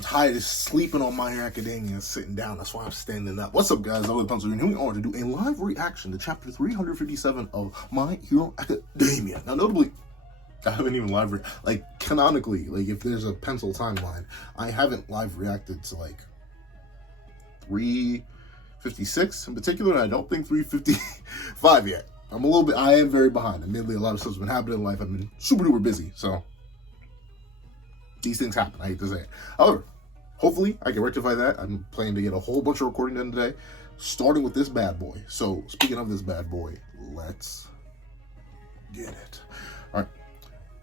I'm tired of sleeping on My Hero Academia and sitting down. That's why I'm standing up. What's up, guys? I'm the Pencil, and here we are to do a live reaction to chapter 357 of My Hero Academia. Now, notably, I haven't even canonically, if there's a pencil timeline, I haven't live reacted to 356 in particular, and I don't think 355 yet. I am very behind. Admittedly, a lot of stuff's been happening in life. I've been super duper busy, so these things happen. I hate to say it. However, hopefully I can rectify that. I'm planning to get a whole bunch of recording done today, starting with this bad boy. So, speaking of this bad boy, let's get it. All right,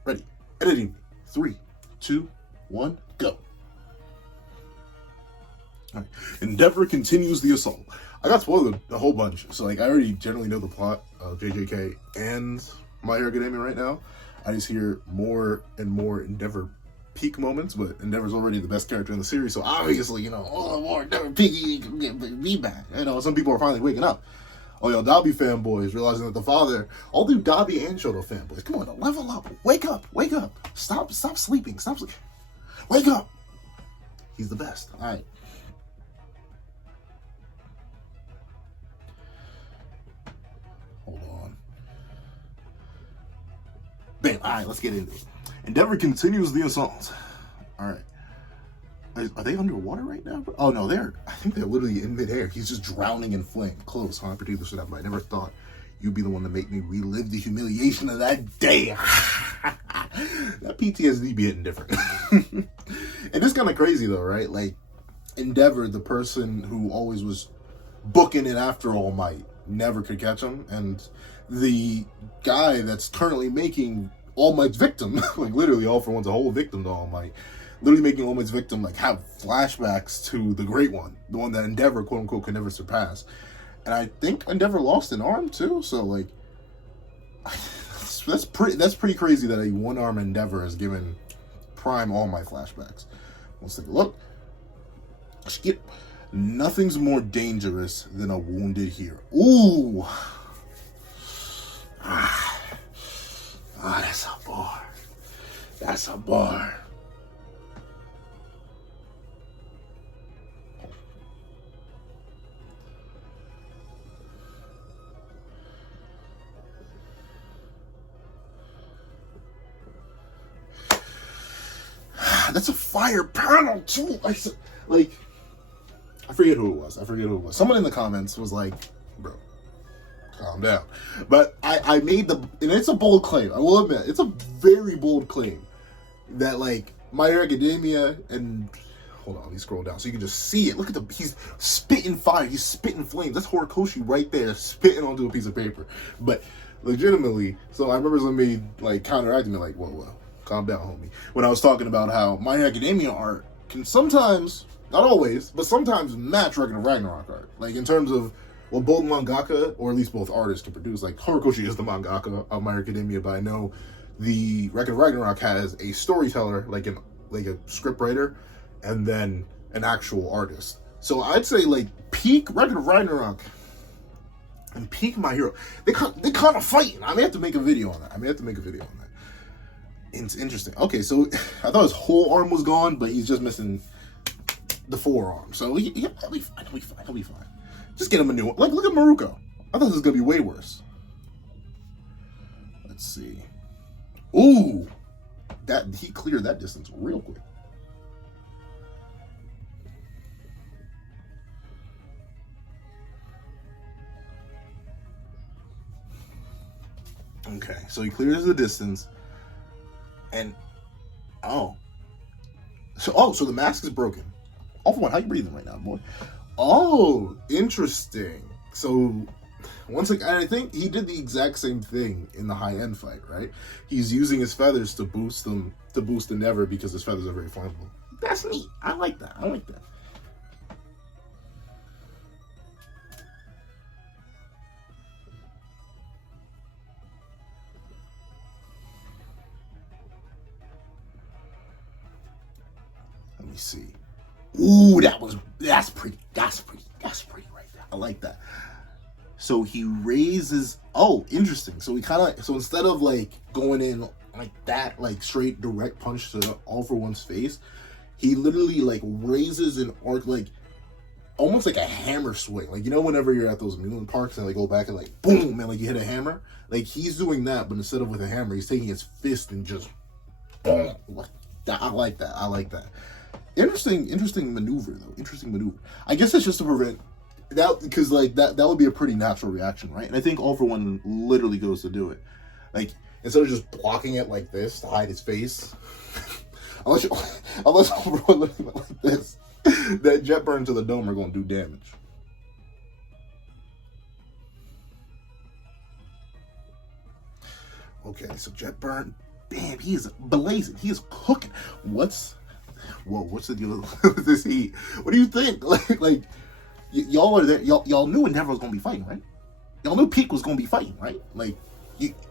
ready, editing, 3, 2, 1, go. All right. Endeavor continues the assault. I got spoiled a whole bunch, so I already generally know the plot of JJK and My Hero Academia right now. I just hear more and more Endeavor peak moments, but Endeavor's already the best character in the series, so obviously, more Endeavor peak, you can get me back. Some people are finally waking up. Oh, y'all Dabi fanboys realizing that the father, all the Dabi and Shoto fanboys, come on, level up, wake up, stop sleeping, wake up. He's the best. All right. Hold on. Bam. All right, let's get into it. Endeavor continues the assault. All right. Are they underwater right now? Oh, no, I think they're literally in midair. He's just drowning in flame. Close, huh? I predicted this shit up, but I never thought you'd be the one to make me relive the humiliation of that day. That PTSD be hitting different. And it's kind of crazy, though, right? Endeavor, the person who always was booking it after All Might, never could catch him. And the guy that's currently making All Might's victim, literally All For One's a whole victim to All Might, literally making All Might's victim have flashbacks to the Great One, the one that Endeavor, quote unquote, could never surpass. And I think Endeavor lost an arm too, so that's pretty crazy that a one-arm Endeavor has given Prime All Might flashbacks. Let's take a look. Skip. Nothing's more dangerous than a wounded hero. Ooh. That's a bar. That's a bar. That's a fire panel too. I forget who it was. Someone in the comments was like, bro, calm down. But I made and it's a bold claim. I will admit, it's a very bold claim that My Hero Academia and, hold on, let me scroll down so you can just see it. Look at he's spitting fire. He's spitting flames. That's Horikoshi right there spitting onto a piece of paper. But legitimately, so I remember somebody counteracting me whoa, calm down, homie. When I was talking about how My Hero Academia art can sometimes, not always, but sometimes match Record of Ragnarok art. In terms of what both mangaka, or at least both artists, can produce. Horikoshi is the mangaka of My Hero Academia, but I know the Record of Ragnarok has a storyteller, a script writer, and then an actual artist. So I'd say peak Record of Ragnarok and peak My Hero, they kind of fighting. I may have to make a video on that. It's interesting. Okay, so I thought his whole arm was gone, but he's just missing the forearm. So he'll be fine. Just get him a new one. Look at Maruko. I thought this was gonna be way worse. Let's see. Ooh, he cleared that distance real quick. Okay, so he clears the distance. And so the mask is broken. All For One, how you breathing right now, boy? Oh, interesting. So once again, I think he did the exact same thing in the high-end fight, right? He's using his feathers to boost Endeavor because his feathers are very flammable. That's neat. I like that. Let me see. Ooh, that's pretty right there. I like that. So he raises, oh, interesting. So instead of going in like that, straight direct punch to All For One's face, he literally like raises an arc, like almost like a hammer swing. Like, you know, whenever you're at those amusement parks and like go back and like boom, and like you hit a hammer. Like he's doing that, but instead of with a hammer, he's taking his fist and just boom. I like that. I like that. Interesting maneuver though. Interesting maneuver. I guess it's just to prevent that, because like that would be a pretty natural reaction, right? And I think All For One literally goes to do it. Like, instead of just blocking it like this to hide his face, unless All For One looking like this, that jet burn to the dome are going to do damage. Okay, so jet burn, bam, he is blazing, he is cooking. What's the deal with this heat? What do you think? Like y'all are there. Y'all knew Endeavor was gonna be fighting, right? Y'all knew Peak was gonna be fighting, right? Like,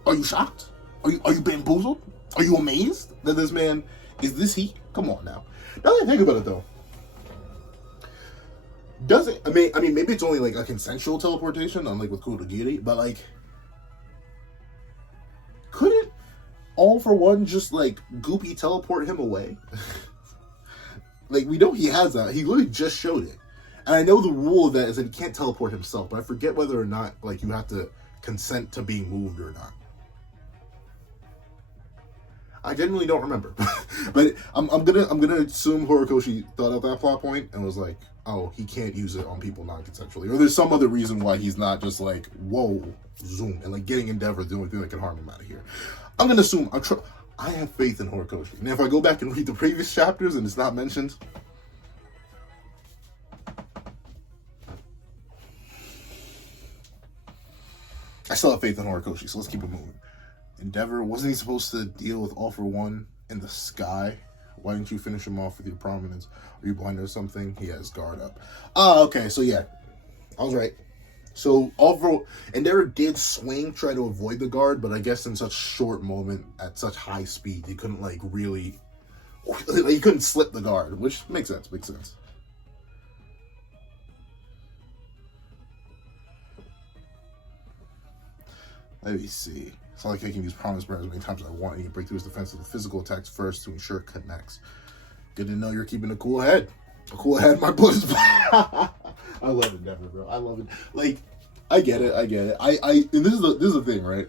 are you shocked? Are you bamboozled? Are you amazed that this man is this heat? Come on now. Now that I think about it, though, does it? I mean, maybe it's only like a consensual teleportation, unlike with Kodagiri, but like, couldn't All For One just like goopy teleport him away? Like, we know he has that. He literally just showed it. And I know the rule of that is that he can't teleport himself, but I forget whether or not, like, you have to consent to being moved or not. I genuinely don't remember. But I'm gonna assume Horikoshi thought of that plot point and was like, oh, he can't use it on people non-consensually. Or there's some other reason why he's not just like, whoa, zoom, and like getting Endeavor is the only thing that can harm him out of here. I'm gonna assume, I have faith in Horikoshi. And if I go back and read the previous chapters and it's not mentioned, I still have faith in Horikoshi, so let's keep it moving. Endeavor, wasn't he supposed to deal with All For One in the sky? Why didn't you finish him off with your prominence? Are you blind or something? He has guard up. Oh, okay, so yeah, I was right. So Endeavor did swing, try to avoid the guard, but I guess in such short moment, at such high speed, he couldn't like really, he couldn't slip the guard, which makes sense, Let me see. It's not like I can use Promise Bearer as many times as I want. He can break through his defense with the physical attacks first to ensure it connects. Good to know you're keeping a cool head. A cool head, my blood is... I love Endeavor, bro. I love it. Like, I get it. And this is the thing, right?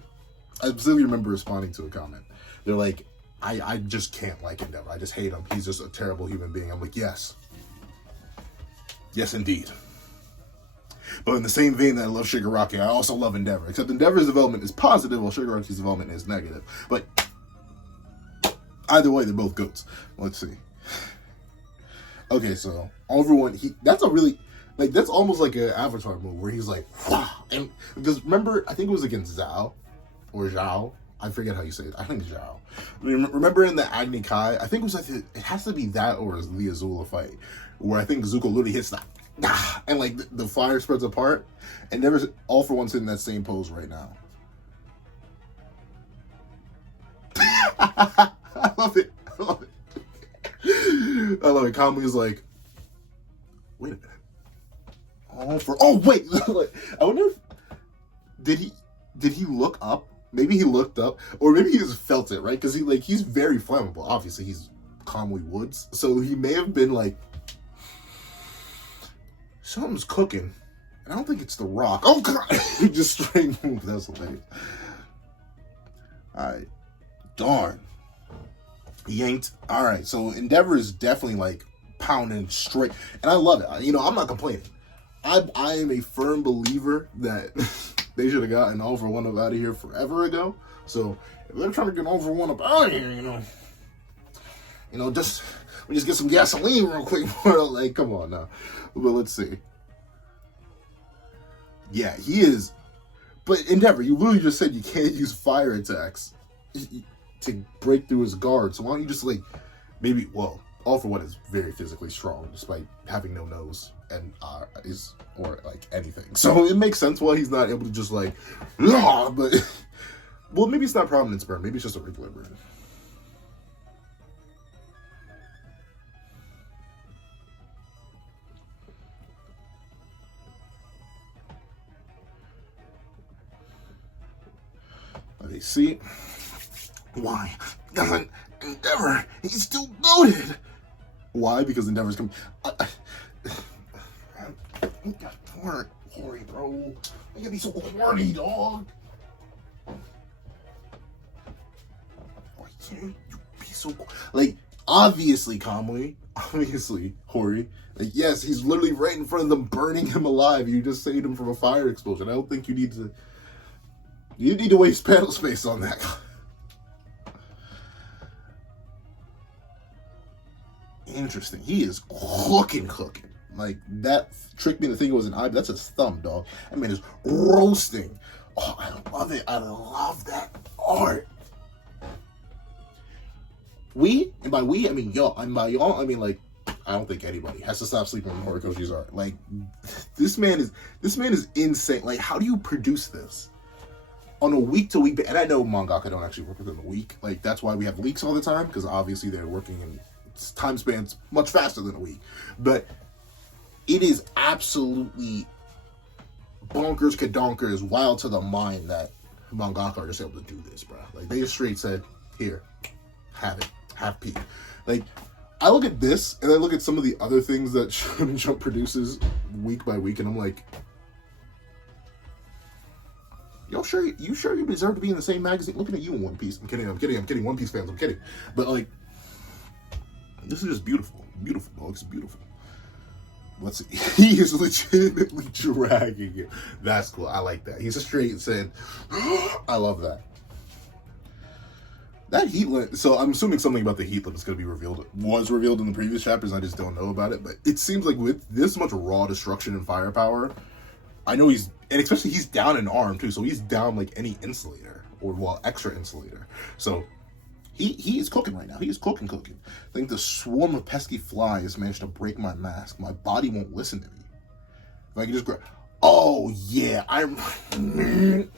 I specifically remember responding to a comment. They're like, I just can't like Endeavor. I just hate him. He's just a terrible human being. I'm like, yes. Yes, indeed. But in the same vein that I love Shigaraki, I also love Endeavor. Except Endeavor's development is positive, while Shigaraki's development is negative. But either way, they're both goats. Let's see. Okay, so All For One, that's a really, like, that's almost like an Avatar move where he's like, wow. And because remember, I think it was against Zhao or Zhao. I forget how you say it. I think Zhao. Remember in the Agni Kai, I think it was like, it has to be that or the Azula fight, where I think Zuko literally hits that, and like the fire spreads apart, and there's All For One sitting in that same pose right now. I love it. I love it. Kamui's like, wait a minute. Oh wait. I wonder if did he look up? Maybe he looked up, or maybe he just felt it, right? Because he's very flammable. Obviously, he's Kamui Woods, so he may have been like, something's cooking, and I don't think it's the rock. Oh god, he just straight moved. That's hilarious. All right, darn. Yanked. All right, so Endeavor is definitely like pounding straight, and I love it. You know, I'm not complaining. I am a firm believer that they should have gotten All For One up out of here forever ago. So if they're trying to get All For One up out of here, we just get some gasoline real quick. Like, come on now. But let's see. Yeah, he is. But Endeavor, you literally just said you can't use fire attacks to break through his guard. So why don't you just maybe, well, All For One is very physically strong despite having no nose and or anything. So it makes sense why he's not able to just but well, maybe it's not Prominence Burn. Maybe it's just a regular burn. Let me see. Why doesn't Endeavor? He's still loaded. Why? Because Endeavor's coming. Corey, bro. You gotta be so corny, dog. Why can't you be so like? Obviously, Kamui. Obviously, Hori. Like, yes, he's literally right in front of them, burning him alive. You just saved him from a fire explosion. I don't think you need to. You need to waste panel space on that. Interesting. He is cooking. Like, that tricked me to think it was an eye, but that's his thumb, dog. I mean, it's roasting. Oh, I love it. I love that art. And by we, I mean y'all. And by y'all, I mean, like, I don't think anybody has to stop sleeping on Horikoshi's art. Like, this man is insane. Like, how do you produce this on a week-to-week? And I know mangaka don't actually work within a week. Like, that's why we have leaks all the time, because obviously they're working in time spans much faster than a week. But it is absolutely bonkers, kadonkers, wild to the mind that mangaka are just able to do this, bro. Like, they just straight said, here, have it, have peak. Like, I look at this, and I look at some of the other things that Shonen Jump produces week by week, and I'm like, you sure you deserve to be in the same magazine? Looking at you in One Piece. I'm kidding, One Piece fans, I'm kidding. But, like, this is just beautiful. Beautiful, dog. It's beautiful. Let's see. He is legitimately dragging it. That's cool. I like that. He's straight said, I love that. That heat limp, so I'm assuming something about the heat limp is going to be revealed. Was revealed in the previous chapters, I just don't know about it. But it seems like with this much raw destruction and firepower, I know and especially he's down an arm too, so he's down like any insulator, or well, extra insulator. So he is cooking right now. He is cooking. I think the swarm of pesky flies managed to break my mask. My body won't listen to me. If I can just grab, oh yeah, I'm man.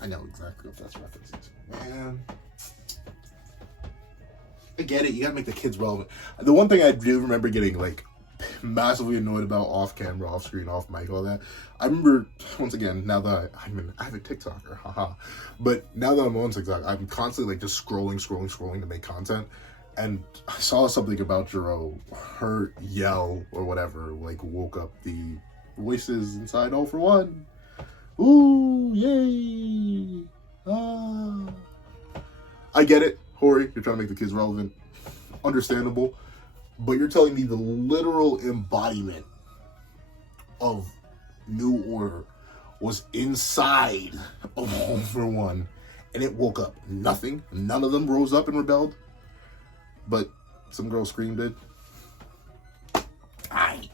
I know exactly what that's referencing to. Man. I get it. You gotta make the kids relevant. The one thing I do remember getting, like, massively annoyed about off camera, off screen, off mic, all that. I remember, once again, now that I'm a TikToker, haha. But now that I'm on TikTok, I'm constantly, like, just scrolling to make content. And I saw something about Jiro, her yell or whatever, like, woke up the voices inside All For One. Ooh, yay! Ah. I get it, Hori. You're trying to make the kids relevant. Understandable. But you're telling me the literal embodiment of New Order was inside of All For One, and it woke up nothing. None of them rose up and rebelled. But some girl screamed it. Aight.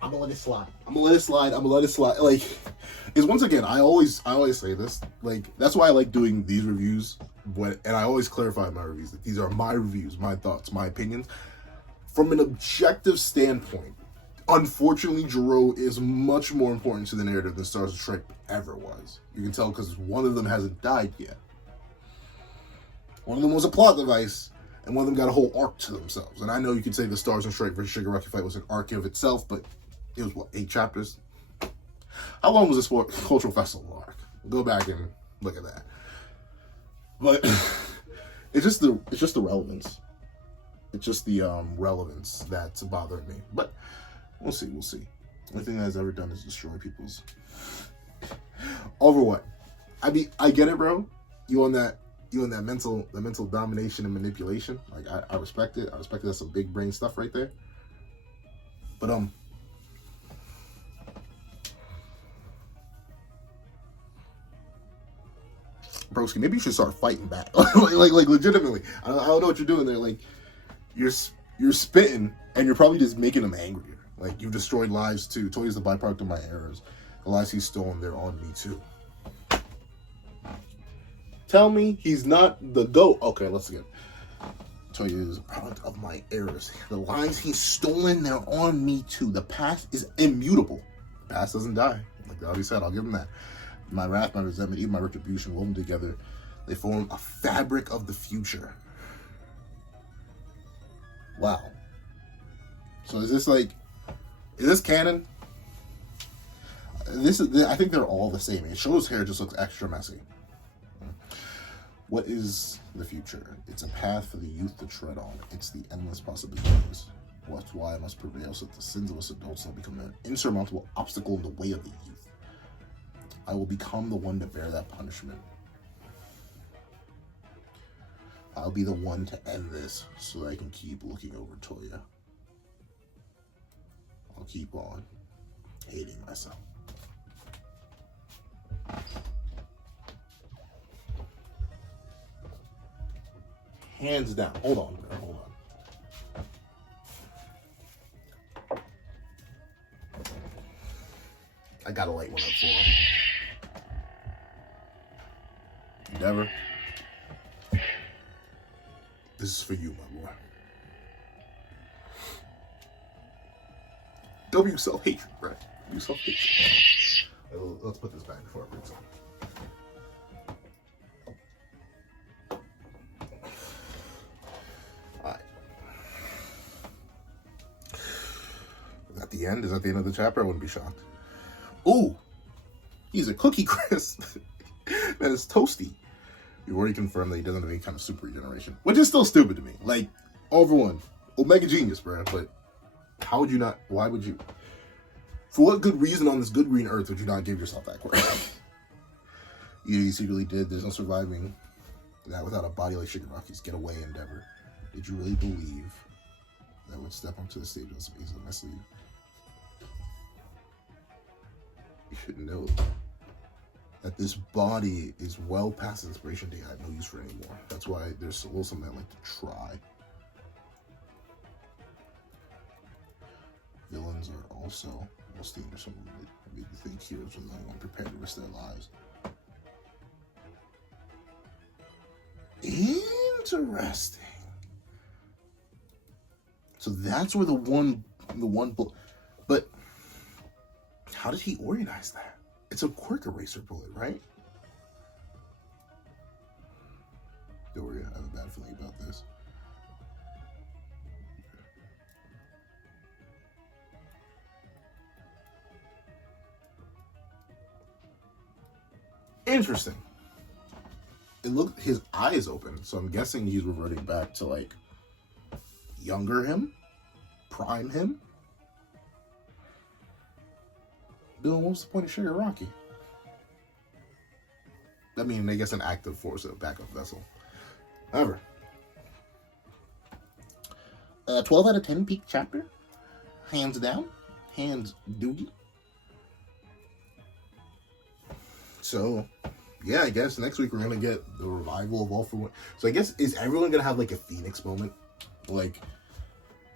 I'm gonna let it slide. Like, is once again, I always say this. Like, that's why I like doing these reviews. And I always clarify my reviews. That these are my reviews, my thoughts, my opinions. From an objective standpoint, unfortunately, Jiro is much more important to the narrative than Stars and Stripes ever was. You can tell because one of them hasn't died yet. One of them was a plot device, and one of them got a whole arc to themselves. And I know you could say the Stars and Stripes versus Shigaraki fight was an arc of itself, but it was, what, 8 chapters? How long was this cultural festival arc? Go back and look at that. But it's just the relevance. It's just the relevance that's bothering me. But we'll see. The only thing that has ever done is destroy people's. Over what? I mean, I get it, bro. You on that mental domination and manipulation. Like, I respect it. That's some big brain stuff right there. But broski, maybe you should start fighting back. like legitimately. I don't know what you're doing there. Like, you're spitting, and you're probably just making them angrier. Like, you've destroyed lives too. Toya's the byproduct of my errors. The lives he's stolen, they're on me too. Tell me he's not the GOAT. Okay, let's get. Toya is a product of my errors. The lives he's stolen, they're on me too. The past is immutable. The past doesn't die. Like Dabi said, I'll give him that. My wrath, my resentment, even my retribution, woven together, they form a fabric of the future. Wow. So is this canon? I think they're all the same. Shoto's hair just looks extra messy. What is the future? It's a path for the youth to tread on. It's the endless possibilities. That's why I must prevail so that the sins of us adults don't become an insurmountable obstacle in the way of the youth. I will become the one to bear that punishment. I'll be the one to end this so that I can keep looking over Toya. I'll keep on hating myself. Hands down. Hold on, man. Hold on. I gotta light one up for him. Endeavor. This is for you, my boy. Don't use self-hatred, right? Use self-hatred. Let's put this back before I bring some. Alright. Is that the end? Is that the end of the chapter? I wouldn't be shocked. Ooh! He's a Cookie Crisp. That is toasty. We've already confirmed that he doesn't have any kind of super regeneration, which is still stupid to me. Like, over one, Omega Genius, bro. But how would you not? Why would you? For what good reason on this good green earth would you not give yourself that quirk? You secretly did. There's no surviving that without a body like Shigaraki's. Get away, Endeavor. Did you really believe that would step onto the stage of this of my sleeve? You should know that this body is well past inspiration day. I have no use for it anymore. That's why there's a little something I like to try. Villains are also most dangerous. Something that make you think heroes are the only one prepared to risk their lives. Interesting. So that's where the one, but how did he organize that? It's a quirk eraser bullet, right? Don't worry, I have a bad feeling about this. Interesting. It looked, his eyes open, so I'm guessing he's reverting back to like younger him, prime him. Bill, what's the point of Shigaraki? I mean, I guess an active force, a backup vessel. However, 12 out of 10 peak chapter. Hands down. Hands doogie. So, yeah, I guess next week we're going to get the revival of All For One. So I guess, is everyone going to have like a Phoenix moment? Like,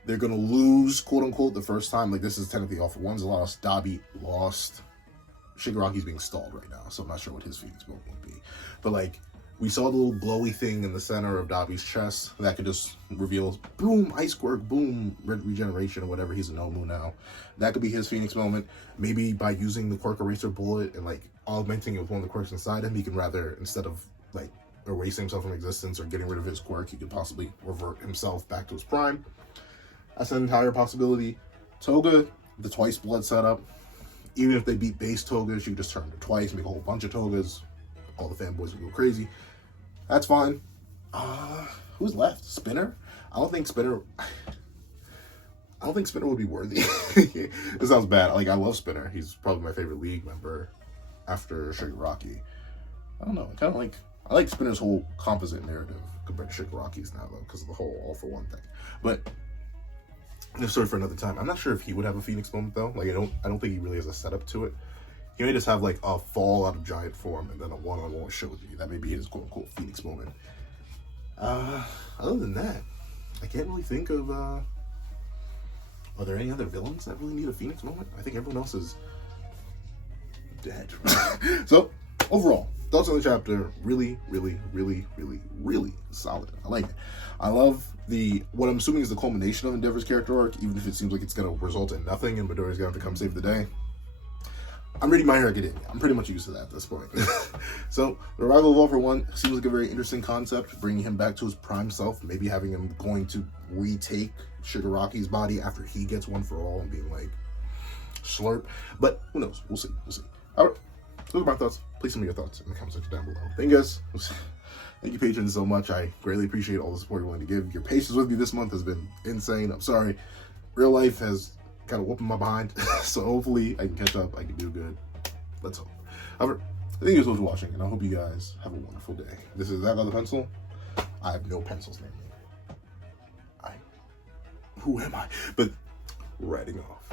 they're going to lose, quote unquote, the first time. Like, this is technically All For One's lost. Dabi lost. Shigaraki's being stalled right now, so I'm not sure what his Phoenix moment would be. But, like, we saw the little glowy thing in the center of Dabi's chest that could just reveal, boom, ice quirk, boom, regeneration or whatever. He's a Nomu now. That could be his Phoenix moment. Maybe by using the quirk eraser bullet and, like, augmenting it with one of the quirks inside him, he can rather, instead of, like, erasing himself from existence or getting rid of his quirk, he could possibly revert himself back to his prime. That's an entire possibility. Toga, the twice blood setup. Even if they beat base Togas, you can just turn them to twice, make a whole bunch of Togas. All the fanboys will go crazy. That's fine. Who's left? Spinner? I don't think Spinner would be worthy. This sounds bad. Like, I love Spinner. He's probably my favorite League member after Shigaraki. I don't know. I like Spinner's whole composite narrative compared to Shigaraki's now, though, because of the whole All For One thing. But sorry for another time. I'm not sure if he would have a Phoenix moment though. Like, I don't think he really has a setup to it. He may just have like a fall out of giant form and then a one-on-one Shoji. That may be his quote unquote Phoenix moment. Other than that, I can't really think of are there any other villains that really need a Phoenix moment? I think everyone else is dead. So overall, thoughts on the chapter, really, really, really, really, really solid. I like it. I love what I'm assuming is the culmination of Endeavor's character arc, even if it seems like it's going to result in nothing and Midoriya's going to have to come save the day. I'm reading My Hero Academia. I'm pretty much used to that at this point. So, the arrival of All For One seems like a very interesting concept, bringing him back to his prime self, maybe having him going to retake Shigaraki's body after he gets One For All and being like, slurp. But who knows? We'll see. We'll see. All right. Those are my thoughts. Please send me your thoughts in the comment section down below. Thank you guys. Thank you, patrons, so much. I greatly appreciate all the support you're willing to give. Your patience with me this month has been insane. I'm sorry. Real life has kind of whooping my behind. So hopefully I can catch up. I can do good. Let's hope. However, thank you so much for watching, and I hope you guys have a wonderful day. This is That Guy with a Pencil. I have no pencils named me. Who am I? But writing off.